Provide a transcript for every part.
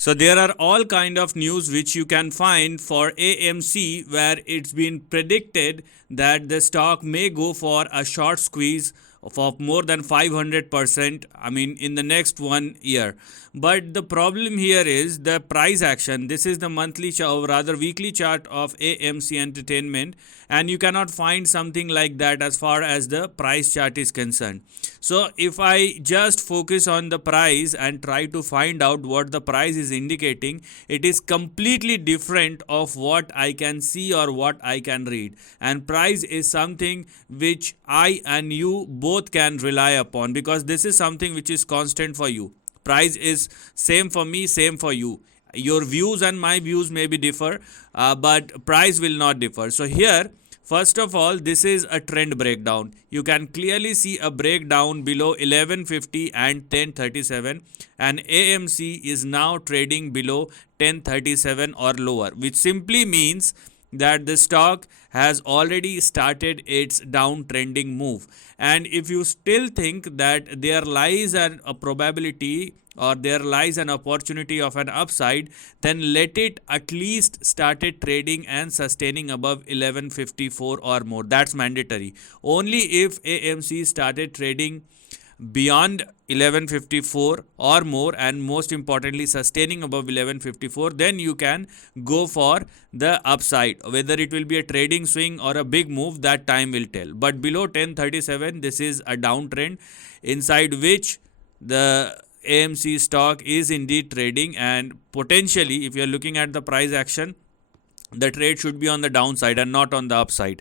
So there are all kind of news which you can find for AMC where it's been predicted that the stock may go for a short squeeze of more than 500%, I mean, in the next 1 year. But the problem here is the price action. This is the monthly or rather weekly chart of AMC Entertainment, and you cannot find something like that as far as the price chart is concerned. So if I just focus on the price and try to find out what the price is indicating, it is completely different of what I can see or what I can read. And price is something which I and you both can rely upon, because this is something which is constant for you. Price is same for me, same for you. Your views and my views may be differ, but price will not differ. So here, first of all, this is a trend breakdown. You can clearly see a breakdown below 1150 and 1037, and AMC is now trading below 1037 or lower, which simply means that the stock has already started its downtrending move. And if you still think that there lies a probability or there lies an opportunity of an upside, then let it at least started trading and sustaining above 1154 or more. That's mandatory. Only if AMC started trading beyond 1154 or more, and most importantly sustaining above 1154, then you can go for the upside. Whether it will be a trading swing or a big move, that time will tell. But below 1037, this is a downtrend inside which the AMC stock is indeed trading, and potentially if you are looking at the price action, the trade should be on the downside and not on the upside.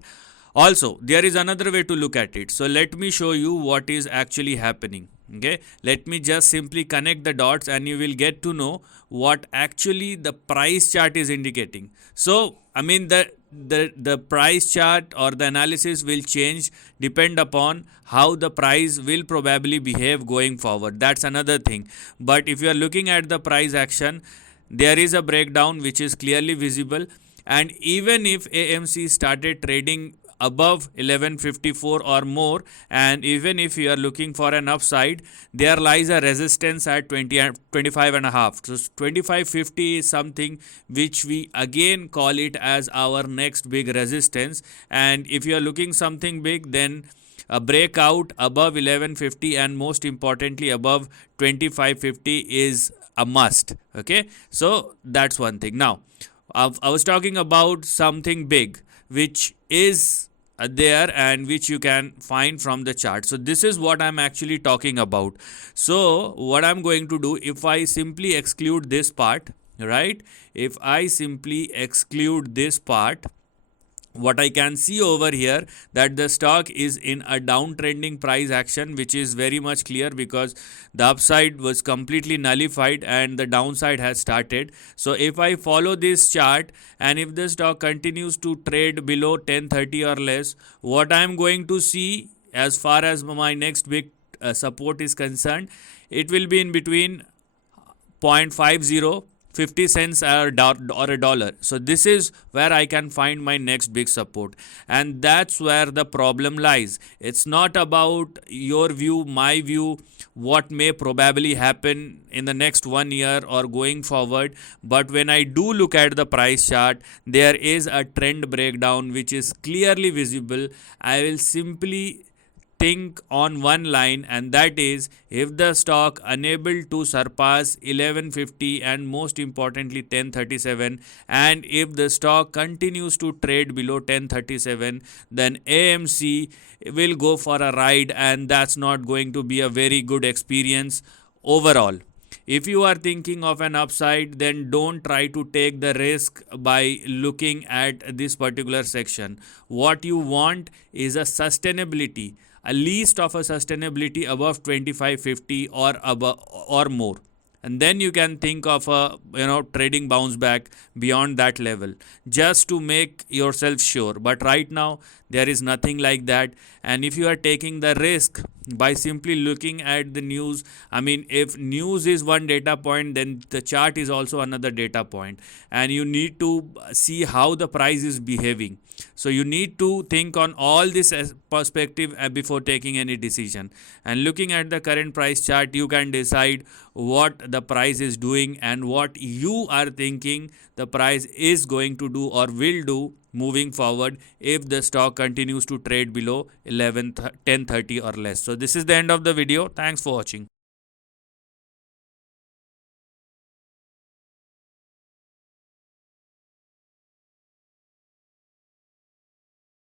Also, there is another way to look at it. So let me show you what is actually happening. Okay, let me just simply connect the dots and you will get to know what actually the price chart is indicating. So I mean the price chart or the analysis will change depend upon how the price will probably behave going forward. That's another thing. But if you are looking at the price action, there is a breakdown which is clearly visible, and even if AMC started trading above 1154 or more, and even if you are looking for an upside, there lies a resistance at 25 and a half. So 2550 is something which we again call it as our next big resistance. And if you are looking something big, then a breakout above 1150 and most importantly above 2550 is a must. Okay, so that's one thing. Now I was talking about something big which is there and which you can find from the chart. So this is what I'm actually talking about. So what I'm going to do, if I simply exclude this part, right? If I simply exclude this part, what I can see over here that the stock is in a downtrending price action, which is very much clear because the upside was completely nullified and the downside has started. So if I follow this chart and if the stock continues to trade below 1030 or less, what I am going to see as far as my next big support is concerned, it will be in between 0.50 50 cents or a dollar. So this is where I can find my next big support, and that's where the problem lies. It's not about your view, my view, what may probably happen in the next 1 year or going forward. But when I do look at the price chart, there is a trend breakdown which is clearly visible. I will simply think on one line, and that is if the stock unable to surpass 1150 and most importantly 1037, and if the stock continues to trade below 1037, then AMC will go for a ride, and that's not going to be a very good experience overall. If you are thinking of an upside, then don't try to take the risk by looking at this particular section. What you want is a sustainability, a least of a sustainability above 2550 or above or more, and then you can think of a trading bounce back beyond that level, just to make yourself sure. But right now There is nothing like that. And if you are taking the risk by simply looking at the news, I mean, if news is one data point, then the chart is also another data point, and you need to see how the price is behaving. So you need to think on all this perspective before taking any decision. And looking at the current price chart, you can decide what the price is doing and what you are thinking the price is going to do or will do moving forward if the stock continues to trade below 10:30 or less. So this is the end of the video. Thanks for watching.